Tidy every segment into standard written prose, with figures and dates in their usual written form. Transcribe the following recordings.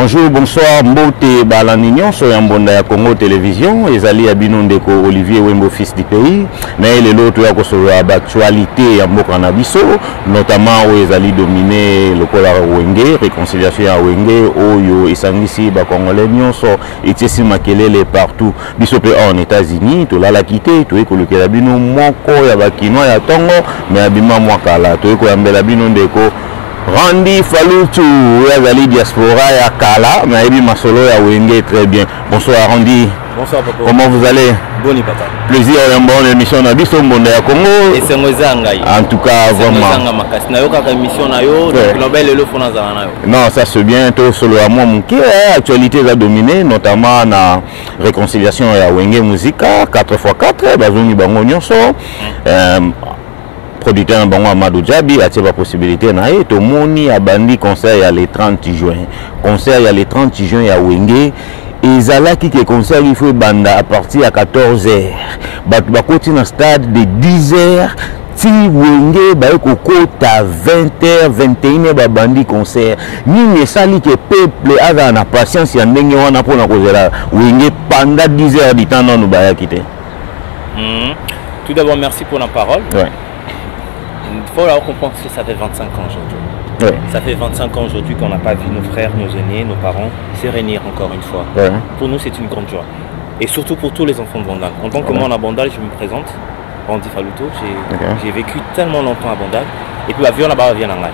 Bonjour, bonsoir, Mbote Balanignon, sur Yambonda ya Congo Télévision, Ezali Abinondeko Olivier Wembo, fils du pays, mais les autres sur l'actualité à Mokanabiso, notamment où Ezali dominé le Kola Wenge, réconciliation à Wenge, Oyo, Esangisi, Bakongolais, Nyonso, Etiesi Makelele partout, Bisopé en États-Unis, tout là la quitté, tout est que le Kelabino, Moko, Yabakino, Yatongo, mais Abima Mwakala, tout est que Yambelabinondeko. Randy Faloutou, Yazali Diaspora ya Kala, Maïbi Masolo ya Wenge, très bien. Bonsoir Randy. Bonsoir papa. Comment vous allez? Boni papa. Plaisir à une bonne émission na biso Mbonda ya Congo. Et c'est Ngozangai. En tout cas, vraiment. Non, ça c'est bien, tout solo à moi mon qui actualité a dominé, notamment la réconciliation ya Wenge Musica 4x4, bazoni bango nyonso. Producteur Bango Amadou Djabi a la possibilité na et tout moni a bandi concert ya le 30 juin. Concert ya le 30 juin ya Wenge et zala qui concert il faut banda à partir à 14h. Ba continue stade de 10h. Si Wenge ba kokota 20h 21h ba bandi concert. Ni sali que peuple a na patience ya ndenge wana pona kozela Wenge pendant 10h du temps non ba quitter. Tout d'abord merci pour la parole. Ouais. Il faut alors comprendre que ça fait 25 ans aujourd'hui. Ouais. Ça fait 25 ans aujourd'hui qu'on n'a pas vu nos frères, nos aînés, nos parents se réunir encore une fois. Ouais. Pour nous, c'est une grande joie. Et surtout pour tous les enfants de Bandal. En tant que moi, à Bandal, je me présente, Randy Faloutou. J'ai vécu tellement longtemps à Bandal. Et puis l'avion là-bas vient en live.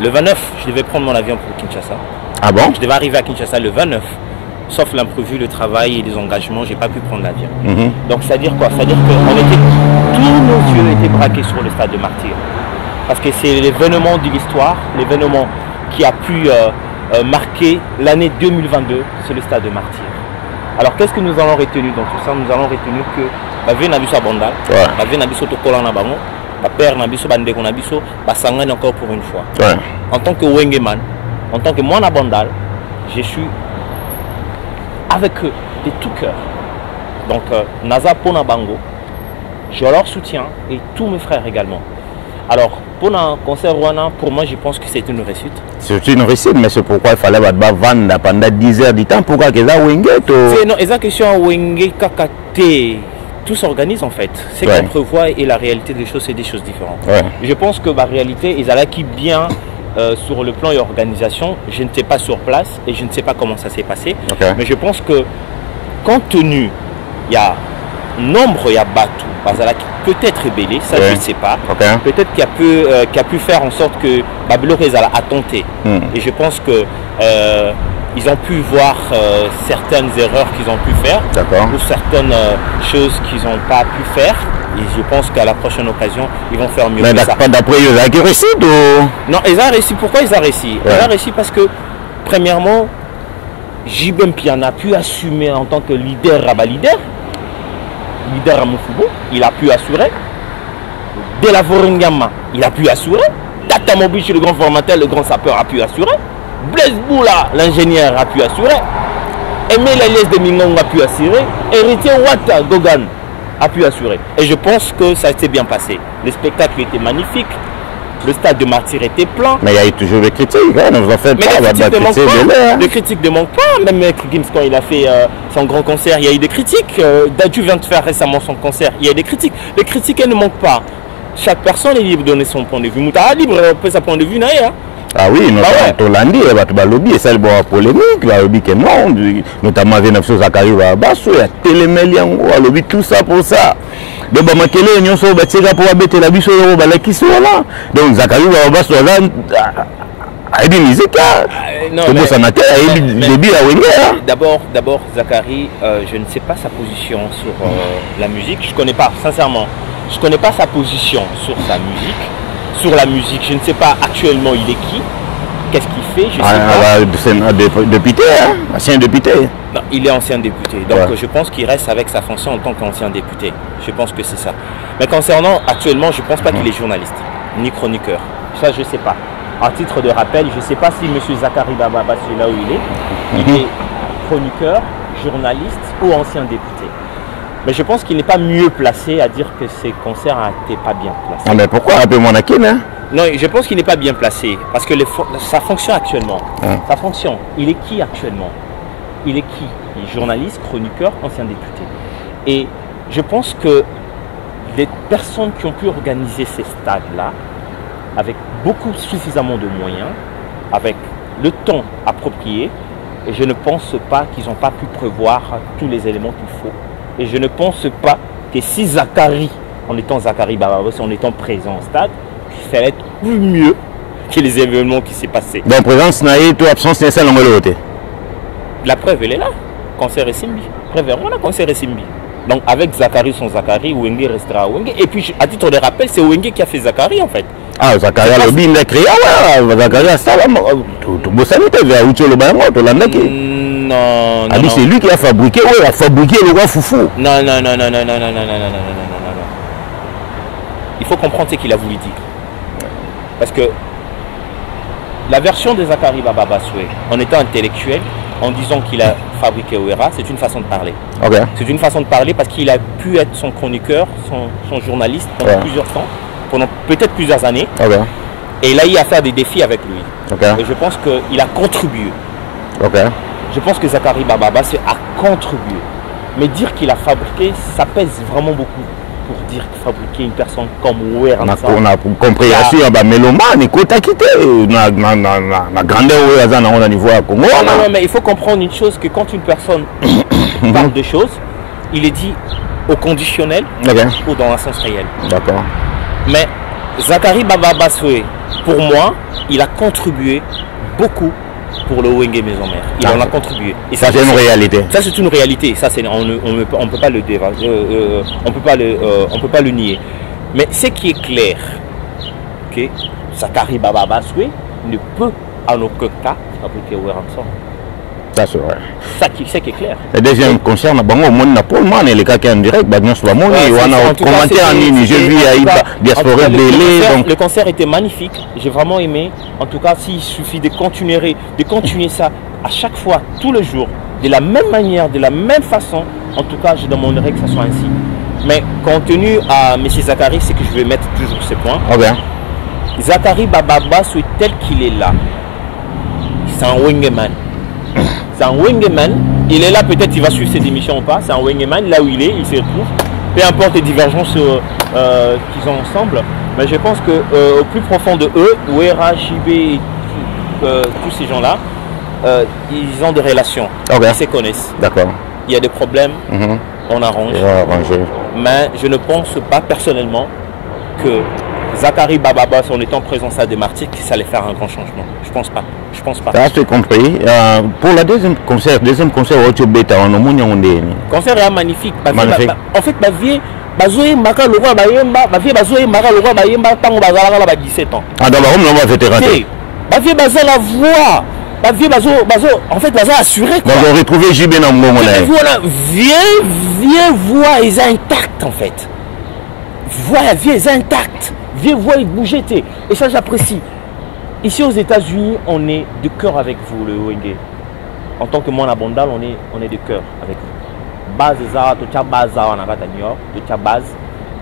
Le 29, je devais prendre mon avion pour Kinshasa. Ah bon? Je devais arriver à Kinshasa le 29. Sauf l'imprévu, le travail et les engagements, j'ai pas pu prendre l'avion. Donc c'est-à-dire quoi? C'est-à-dire que tous nos yeux étaient braqués sur le stade de Martyrs. Parce que c'est l'événement de l'histoire, l'événement qui a pu marquer l'année 2022, c'est le stade de Martyrs. Alors qu'est-ce que nous allons retenir dans tout ça? Nous allons retenir que la vie n'a pas à Bandal, la vie n'a pas à Nabango, la père n'a pas à Bandeko, n'a pas à Sangane encore pour une fois. Ouais. En tant que Wengeman, en tant que moi à Bandal, je suis avec eux de tout cœur. Donc, Naza Pona Bango, je leur soutiens et tous mes frères également. Alors, pour un concert Rwanda, pour moi, je pense que c'est une réussite. C'est une réussite, mais c'est pourquoi il fallait vendre pendant 10 heures du temps. Pourquoi que ça Wenge? Non, et ça question Wenge Kakate, tout s'organise en fait. C'est qu'on prévoit et la réalité des choses, c'est des choses différentes. Ouais. Je pense que la réalité, ils allaient qui bien. Sur le plan et organisation, je n'étais pas sur place et je ne sais pas comment ça s'est passé. Mais je pense que, compte tenu, il y a nombre, il y a Batou, Bazala qui peut-être rebellé, ça je ne sais pas. Peut-être qu'il a pu faire en sorte que Babylore a tenté. Et je pense que ils ont pu voir certaines erreurs qu'ils ont pu faire ou certaines choses qu'ils n'ont pas pu faire. Et je pense qu'à la prochaine occasion, ils vont faire mieux. Mais d'après ils ont réussi Non, ils ont réussi. Pourquoi ils ont réussi? Ils ont réussi parce que, premièrement, Jibem Piana a pu assumer en tant que leader à leader à Moufoubo, il a pu assurer. De la Vorengama, il a pu assurer. Data Mobile, le grand formateur, le grand sapeur a pu assurer. Blaise Boula, l'ingénieur, a pu assurer. Aimé Lélès de Mingon a pu assurer. Héritier Wata Gogan a pu assurer. Et je pense que ça s'est bien passé. Le spectacle était magnifique. Le stade de Martyrs était plein. Mais il y a eu toujours des critiques. Hein, nous en fait mais pas, les critiques ne manquent pas. Même Gims, quand il a fait son grand concert, il y a eu des critiques. Dadju vient de faire récemment son concert. Il y a des critiques. Les critiques, elles ne manquent pas. Chaque personne est libre de donner son point de vue. Mouta libre peut son point de vue. Hein. Ah oui, notamment il y a lobby et ça le polémique, la lobby que non, notamment avec Nafso Zakari Basso, il y a Télémélian, lobby tout ça pour ça. Donc bah Makele union so batira pour abeter la biso yo balaki so là. Donc Zakari Basso là a dit musique non mais ça n'a d'abord Zakari je ne sais pas sa position sur la musique, je connais pas sincèrement. Je connais pas sa position sur sa musique. Sur la musique, je ne sais pas actuellement il est qui, qu'est-ce qu'il fait, je sais pas. C'est un député, hein? Ancien député. Non, il est ancien député, donc je pense qu'il reste avec sa fonction en tant qu'ancien député. Je pense que c'est ça. Mais concernant actuellement, je ne pense pas qu'il est journaliste, ni chroniqueur. Ça, je ne sais pas. À titre de rappel, je ne sais pas si M. Zakari Bababa, c'est là où il est chroniqueur, journaliste ou ancien député. Mais je pense qu'il n'est pas mieux placé à dire que ces concerts n'étaient pas bien placés. Ah mais pourquoi un peu mon akin, hein? Non, je pense qu'il n'est pas bien placé parce que ça fonctionne actuellement. Ça fonctionne. Il est qui actuellement? Il est qui? Il est journaliste, chroniqueur, ancien député. Et je pense que les personnes qui ont pu organiser ces stades-là, avec suffisamment de moyens, avec le temps approprié, et je ne pense pas qu'ils n'ont pas pu prévoir tous les éléments qu'il faut. Et je ne pense pas que si Zakari, en étant Zakari Bababos, en étant présent au stade, ça va être plus mieux que les événements qui s'est passé. Donc présence naïe, toi absence n'est ça dans le côté. La preuve elle est là. Concert et Simbi. Preuve on a concert et Simbi. Donc avec Zakari son Zakari, Wenge restera Wenge. Et puis à titre de rappel, c'est Wenge qui a fait Zakari en fait. Ah Zakari a le bin de créer ouais, Zakari a ça tout beau salut tu vas où tu le bango tu l'as naki. Non. Ah c'est lui qui a fabriqué le roi foufou. Non. Il faut comprendre ce qu'il a voulu dire. Parce que la version de Zakari Baba Bassoué, en étant intellectuel, en disant qu'il a fabriqué Ouera, c'est une façon de parler. Okay. C'est une façon de parler parce qu'il a pu être son chroniqueur, son journaliste pendant plusieurs temps, pendant peut-être plusieurs années. Okay. Et il a eu à faire des défis avec lui. Okay. Et je pense qu'il a contribué. Okay. Je pense que Zakari Baba Bassoué a contribué. Mais dire qu'il a fabriqué, ça pèse vraiment beaucoup. Pour dire qu'il fabriquait une personne comme Ouera. On a compris, mais mélomane, il a quitté la grandeur au niveau à Congo. Non, mais il faut comprendre une chose, que quand une personne parle de choses, il est dit au conditionnel ou dans un sens réel. D'accord. Mais Zakari Baba Bassoué, pour moi, il a contribué beaucoup pour le Wenge Maison Mère. Il en a contribué. Et ça c'est une réalité. Ça c'est une réalité. Ça c'est on peut pas le on peut pas le nier. Mais ce qui est clair, que Zakari Baba Bassoué ne peut en aucun cas fabriquer Oueranson. Ça c'est vrai. C'est qui est clair. Le deuxième concert, on a Paul Man et les cas qui en direct, on a commenté en ligne, j'ai vu Diaspora Bélé. Le concert était magnifique, j'ai vraiment aimé. En tout cas, s'il suffit de continuer ça à chaque fois, tous les jours, de la même manière, de la même façon, en tout cas, je demanderais que ça soit ainsi. Mais compte tenu à M. Zakari, c'est que je vais mettre toujours ce point. Okay. Zakari Baba Bassoué tel qu'il est là, c'est un Wengeman. C'est un Wengeman, il est là, peut-être il va suivre cette émission ou pas, c'est un Wengeman, là où il est, il se retrouve, peu importe les divergences qu'ils ont ensemble, mais je pense qu'au plus profond de eux, Ouera, JB, tous ces gens-là, ils ont des relations, ils se connaissent. D'accord. Il y a des problèmes, on arrange, mais je ne pense pas personnellement que Zakari Bababas, en étant présent à des martyrs, que ça allait faire un grand changement. Je pense pas. Ça, c'est compris. Pour le deuxième concert, au Beta, on a un concert est magnifique. En fait, ma vie, Bazoé Maka le roi Bayemba, ma vie Bazoé Maka le roi Bayemba, tant que Bazala a 17 ans. Ah, d'abord, on va faire rater. Ma vie Bazala la voix. Ma vie Bazo, en fait, Bazala assuré. On va retrouver JB dans le moment. Vieux voix est intacte, en fait. Voix, vie est intacte. Vieux voix, il bougeait. Et ça, j'apprécie. Ici aux États-Unis, on est de cœur avec vous, le Wenge. En tant que Mwana Bondal, on est de cœur avec vous. Base Zara, Tocha Base Zara, on a New York, Tocha Base,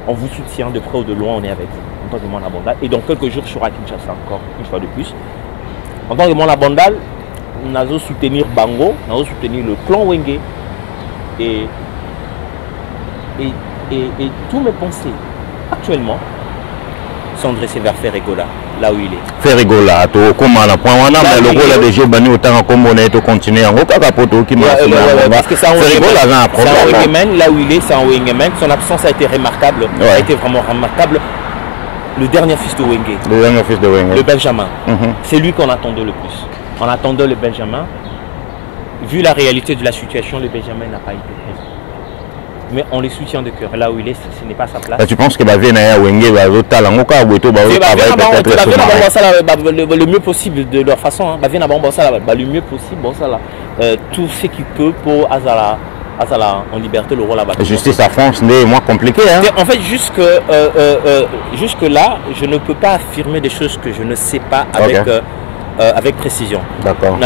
on vous soutient de près ou de loin, on est avec vous. En tant que Mwana Bondal. Et dans quelques jours, je serai à Kinshasa encore, une fois de plus. En tant que Mwana Bondal, nous allons soutenir Bango, nous allons soutenir le clan Wenge. Et tous mes pensées, actuellement, sont dressés vers Ferregola, là où il est. Ferregola, tu comment la point on a mais le rôle de jeu bani autant comme on est continuer en aucun capoto qui m'a parce que c'est un Wingman, là où il est, c'est un Wingman. Son absence a été remarquable, a été vraiment remarquable. Le dernier fils de Wenge. Le Benjamin. C'est lui qu'on attendait le plus. On attendait le Benjamin. Vu la réalité de la situation, le Benjamin n'a pas été présent. Mais on les soutient de cœur. Là où il est, ce n'est pas sa place. Tu penses que Wenge va le mieux possible de leur façon. Le mieux possible. Tout ce qu'il peut pour Azala en liberté, le rôle là-bas. Justice à France, c'est moins compliqué. Hein? En fait, jusque là, je ne peux pas affirmer des choses que je ne sais pas avec précision. D'accord.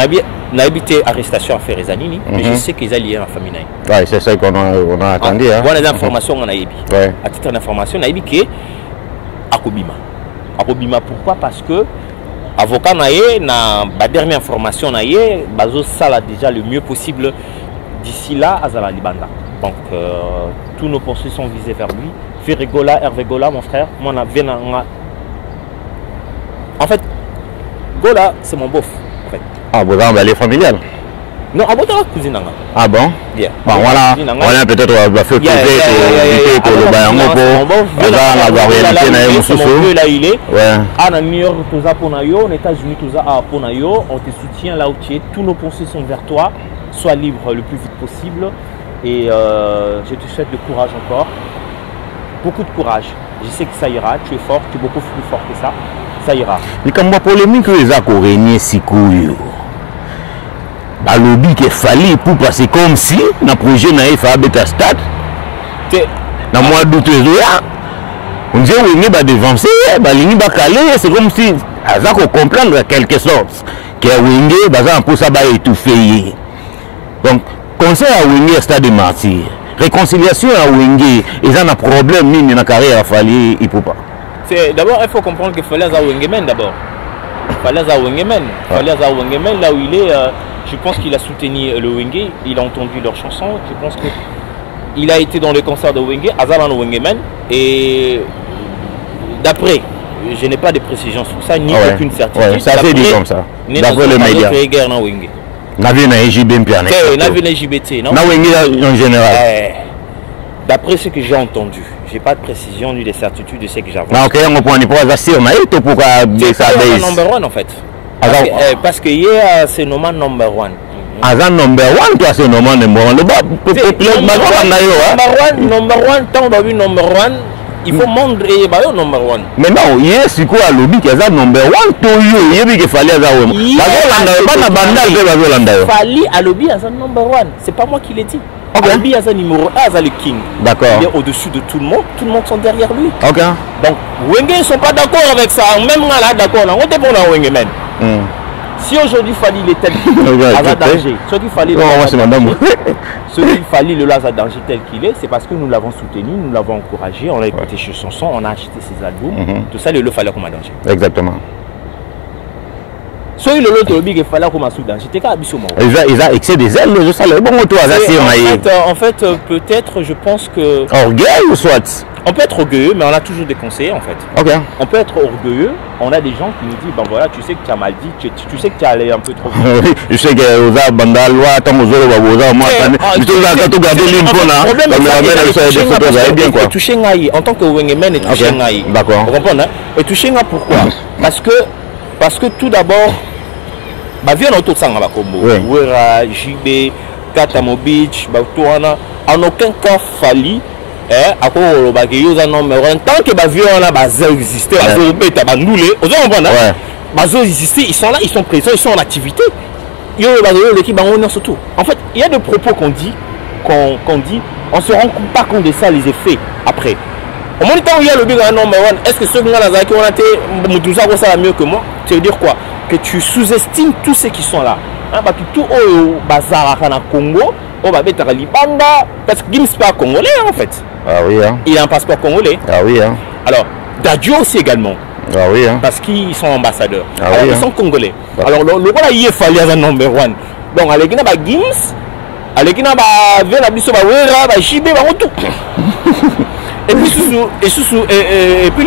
On a habité arrestation à Ferezanini, mais je sais qu'ils allaient en famille. Oui, c'est ça qu'on a attendu. Voilà les informations qu'on a eu. À titre d'information, on a eu qui est à Kobima. Akobima pourquoi? Parce que avocat naie na ba dernière information naie bazo sala déjà le mieux possible d'ici là azala libanda. Donc tous nos pensées sont visées vers lui. Ferregola, Hervé Gola, mon frère, moi na vient en fait Gola c'est mon beauf en fait. Ah bon, on va aller familial. Non, à votre cousine. Ah bon? Yeah. Bon, voilà, on a peut-être fait poser pour le bayango pour la réalité na Moussousou. Là il est. Ouais. À New York, tous à Ponayo, aux États-Unis, tous à Ponayo, on te soutient là où tu es. Tous nos pensées sont vers toi. Sois libre le plus vite possible. Et je te souhaite de courage encore. Beaucoup de courage. Je sais que ça ira. Tu es fort. Tu es beaucoup plus fort que ça. Ça ira. Mais comme moi, polémique, les accords régnés si couillou. Bah, lobby qui fallait pour passer comme si le projet n'a pas bêta stade. Dans le mois d'août, on dit oui, bah devancer, bah l'ini bah caler, c'est comme si ça qu'on comprendre en quelque sorte que Wenge bah ça pour ça bah étouffé. Donc conseil à Wenge stade de martyr, réconciliation à Wenge, ils ont un problème ni dans la carrière à fallait il peut pas. C'est d'abord il faut comprendre qu'il fallait à Wengemen d'abord. Fallait à Wengemen, fallait à Wengemen là où il est. Je pense qu'il a soutenu le Wenge, il a entendu leurs chansons. Je pense qu'il a été dans le concert de Wenge, Azalan Wengemen. Et d'après, je n'ai pas de précision sur ça, ni aucune certitude. Ouais, ça fait dit comme ça. D'après le média. N'avait pas JB bien. N'avait pas JBT. En général. D'après ce que j'ai entendu, je n'ai pas de précision ni de certitude de ce que j'ai entendu. Ok, on peut pas assurer, mais il faut pourquoi ça c'est number one en fait. Parce que hier, c'est Noman number one. Azan number one, toi c'est Noman number one. Number one, tant que number one, il faut montrer number one. Mais non, hier, c'est quoi le lobby qui est number one? Toi, il fallait avoir. Fallait à lobby à number one. C'est pas moi qui l'ai dit. Alobi a numéro 1, le king. D'accord. Il est au-dessus de tout le monde sont derrière lui. Ok. Donc, Wenge ne sont pas d'accord avec ça. Même là, d'accord, on est bon à Wenge, man. Si aujourd'hui il fallait les tels qu'il danger, ce qu'il fallait le Laza danger tel qu'il est, c'est parce que nous l'avons soutenu, nous l'avons encouragé, on a écouté ses chansons, on a acheté ses albums. Tout ça, le fallait comme un danger. Exactement. Soit le lot de il fallait comme un soudan. J'étais qu'à Bissoma. Ils ont excès des ailes, je sais. Bon, toi, en fait, peut-être, je pense que. Orgueil ou soit? On peut être orgueilleux, mais on a toujours des conseillers en fait. Okay. On peut être orgueilleux, on a des gens qui nous disent, ben voilà, tu sais que tu as mal dit, tu sais que tu es allé un peu trop vite. Oui, je sais que vous avez bandé loi, tant que vous avez moi, et toucher Ngaï, en tant que Wengemen et toucher Ngaï. D'accord. Vous comprenez? Et toucher Ngaï pourquoi? Parce que tout d'abord, bah viens autour de ça, Wera, JB, Katamo Beach, Batouana, en aucun cas fallu. Tant que les avions existent, ils sont là, ils sont présents, ils sont en activité. En fait, il y a des propos qu'on dit, on ne se rend pas compte de ça, les effets après. Au moment où il y a le big number one, est-ce que ceux qui ont été ça mieux que moi? Ça veut dire quoi? Que tu sous-estimes tous ceux qui sont là. Tout au bazar à Congo, parce que Gims n'est pas congolais en fait. Ah oui, hein. Il a un passeport congolais. Ah oui, hein. Alors, Dadjo aussi également. Ah oui, hein. Parce qu'ils sont ambassadeurs. Ah alors, oui, ils sont congolais. Bah. Alors, le voilà, il est fallu à number one. Donc, à l'équipe, Gims, à l'équipe, Wera, JB, tout. Et puis,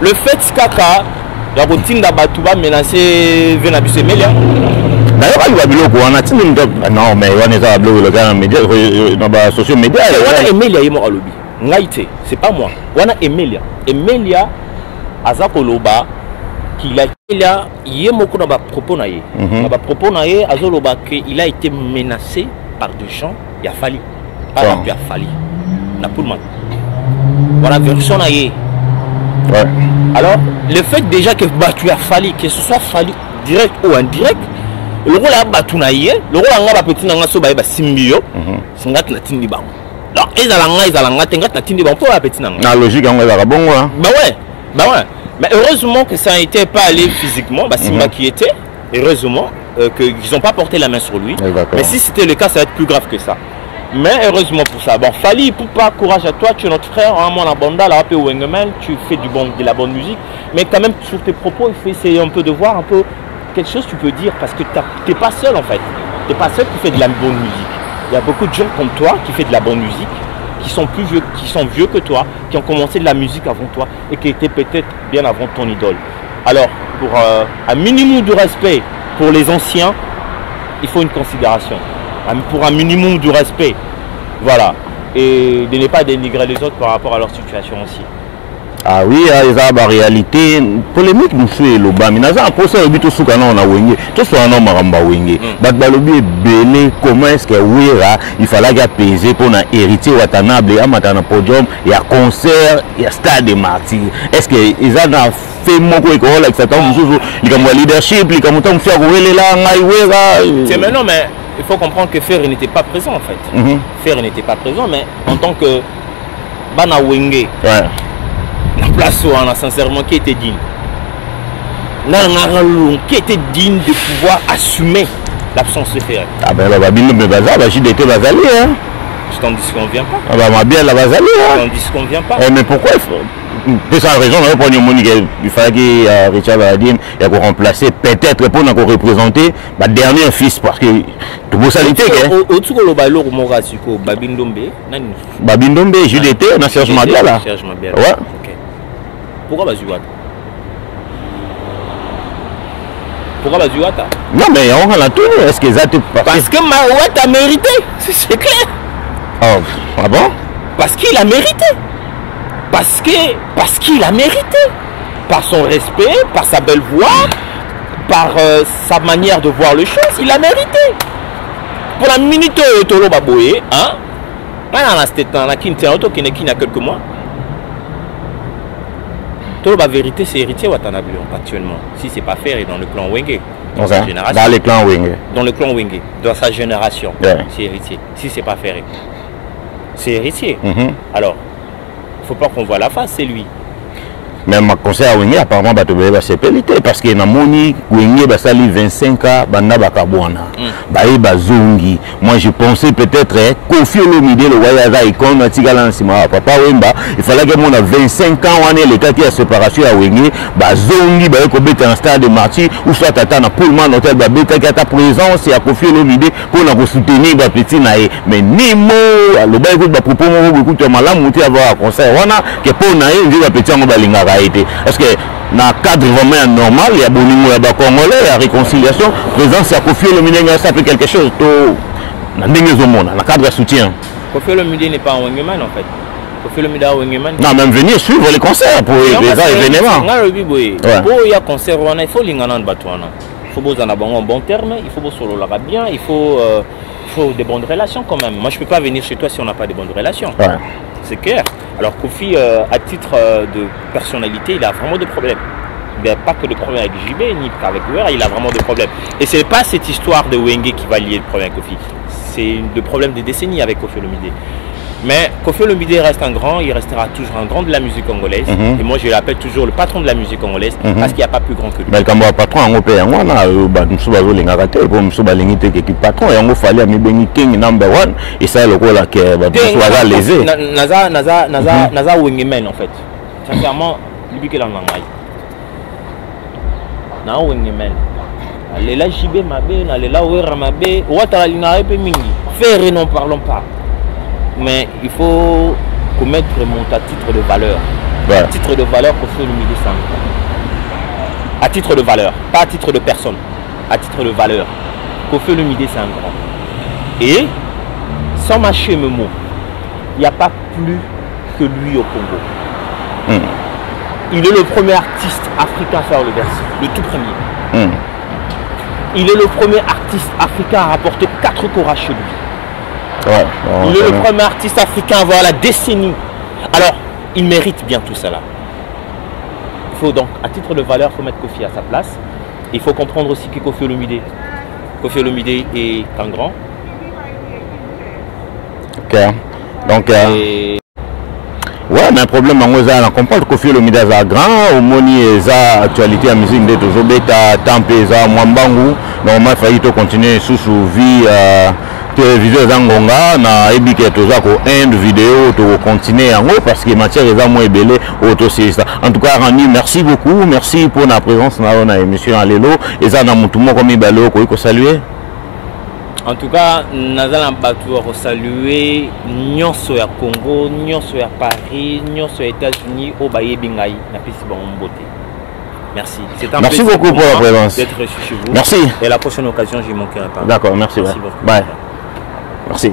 le fait Kaka, la routine d'Abatuba menacé Venabusse Melia. D'ailleurs, il va dire non, mais on est à le gars dans les sociaux médias. On a Emilia, il m'a lobby. Ngaïté, c'est pas moi. On a Emilia. Emilia, Azakoloba, qu'il a Emilia, il y a beaucoup de propos naïe. Propos naïe, Azoloba, qu'il a été menacé par des gens, il a fallu. Pas il a fallu. La poule man. Voilà, version naïe. Ouais. Alors, le fait déjà que tu as fallu, que ce soit fallu direct ou indirect, le rôle à Batounaïe, le rôle à petit Nangaso Baïba Simbio, c'est un Tindi Bang. Alors, ils ont Tindi Bang pour la petite Nanga. La logique, on va bon, hein. Bah ouais. Mais heureusement que ça n'était pas allé physiquement, Simba qui était, heureusement qu'ils n'ont pas porté la main sur lui. Mais si c'était le cas, ça va être plus grave que ça. Mais heureusement pour ça. Bon, Fally, Poupa, courage à toi, tu es notre frère, hein, moi la banda, la rapé Wengeman, tu fais de la bonne musique. Mais quand même, sur tes propos, il faut essayer un peu de voir un peu quelque chose que tu peux dire, parce que tu n'es pas seul en fait. Tu n'es pas seul qui fait de la bonne musique. Il y a beaucoup de gens comme toi qui font de la bonne musique, qui sont plus vieux, qui sont vieux que toi, qui ont commencé de la musique avant toi et qui étaient peut-être bien avant ton idole. Alors, pour un minimum de respect pour les anciens, il faut une considération. Pour un minimum de respect, voilà, et de ne pas dénigrer les autres par rapport à leur situation aussi. Ah oui, il y a une réalité polémique nous fait le bas. Mais dans un procès, il y a un homme qui tout soit un homme qui comment est-ce que il fallait apaiser pour un héritier Watanabe, un podium, il y a concert, il y a stade de martyrs. Est-ce que ils ont fait mon rôle avec cet homme, il y a leadership, il y a c'est maintenant, mais il faut comprendre que Ferry n'était pas présent en fait. Ferry n'était pas présent, mais en tant que Bana Wenge. La place où on a sincèrement qui était digne. Qui était digne de pouvoir assumer l'absence de Ferry. Ah ben là, j'ai été basé. Je t'en dis qu'on ne vient pas. Ah bah ma bien la basé. Je t'en dis qu'on ne vient pas. Mais pourquoi pour ça raison, il fallait que Richard Valadine ait remplacé peut-être pour nous représenter le dernier fils parce que tout le salité Babindombe, JDT, on a Serge Mabia là. Ouais. Pourquoi Bazuata? Pourquoi Bazuata? Non mais on a tout, est-ce que ça te parce que Maouat a mérité, c'est clair. Oh, ah bon? Parce qu'il a mérité. Parce qu'il a mérité. Par son respect, par sa belle voix, par sa manière de voir les choses, il a mérité. Pour la minute Tolo Baboye, hein? On a qui n'a quelques mois. La vérité, c'est héritier Watanabe actuellement. Si c'est pas Ferry dans le clan Wenge, dans sa génération. Dans le clan Wenge. Dans le clan Wenge, dans sa génération, c'est héritier. Si c'est pas Ferry, c'est héritier. Alors, il ne faut pas qu'on voit la face, c'est lui. Mais ma conseil à Wenge, apparemment, c'est pénalité parce que dans Moni, Wenge, ça lui 25 ans, Banda Bakabouana. Bazongi. Moi, je pensais peut-être, Kofi Olomide, le Wayaza, icône, Papa Wemba, il fallait que mon a 25 ans, on est le cas qui a séparation à Wenge, Bazongi, Bakobet un stade de martyr, ou soit Tata, na Pullman, hôtel, Babeta, qui a ta présence, et à Kofi Olomide, pour nous soutenir, petit naïe. Mais ni mot, le bail, propos, beaucoup de malades, monter à voir un conseil, on a, que pour naïe, on dit, petit, on va l'ingara. Parce que dans le cadre vraiment normal, il y a beaucoup de Congolais, il y a réconciliation, présence à Kofi Olomide, ça fait quelque chose. Dans le cadre de soutien. Kofi Olomide n'est pas un Wengeman en fait. Kofi Olomide est un Wengeman. Non, même venir suivre les concerts pour les événements. Il y a concert, il faut l'ingana de Batouana. Il faut en avoir un bon terme, il faut solo la bien, il faut des bonnes relations quand même. Moi je ne peux pas venir chez toi si on n'a pas de bonnes relations. C'est clair. Alors Kofi, à titre de personnalité, il a vraiment des problèmes. Il n'y a pas que de problèmes avec JB, ni avec Ouera, il a vraiment des problèmes. Et ce n'est pas cette histoire de Wenge qui va lier le problème avec Kofi. C'est le problème des décennies avec Kofi Olomide. Mais Kofi Olomide reste un grand, il restera toujours un grand de la musique congolaise. Et moi je l'appelle toujours le patron de la musique congolaise parce qu'il n'y a pas plus grand que lui. Mais quand patron, on peut patron, il fallait King number one, et ça le rôle que lésé. Naza Wengemen en fait. Sincèrement, lui qui est dans l'anglais. Na Wengemen. Allez là JB Mabé, allez là Ouera Mabé, Ouattara Linarepe Mingi. Ferry, n'en parlons pas. Mais il faut commettre monter à titre de valeur. À titre de valeur pour faire Olomide ça. À titre de valeur, pas à titre de personne. À titre de valeur. Kofi Olomide c'est un grand. Et sans mâcher mes mots, il n'y a pas plus que lui au Congo. Il est le premier artiste africain à faire le verse, le tout premier. Il est le premier artiste africain à rapporter 4 corages chez lui. Il est le premier artiste africain à avoir la décennie. Alors, il mérite bien tout cela. Il faut donc, à titre de valeur, il faut mettre Kofi à sa place. Il faut comprendre aussi que Kofi Olomide est un grand. Donc, ouais, mais un problème, on comprend que Kofi Olomide est grand, au moni est actualité à musique de Tozobeta, Tampeza, Mwambangu. Normalement, il faut continuer sous vie. télévision eza ngonga na ebike toza ko end vidéo to continuer yango parce que matière eza mo ebele auto sista. En tout cas Rani, merci beaucoup, merci pour la présence na émission à lelo eza na mutu moko mibale ko saluer. En tout cas, nous allons saluer nyonso ya Congo, nyonso ya Paris, nyonso ya États-Unis, au Baye Bingaï, na pisi bon beauté. Merci. C'est un merci beaucoup pour la présence. D'être reçu chez vous. Merci. Et la prochaine occasion, je ne manquerai pas. D'accord, merci. Merci beaucoup. Bye. Merci.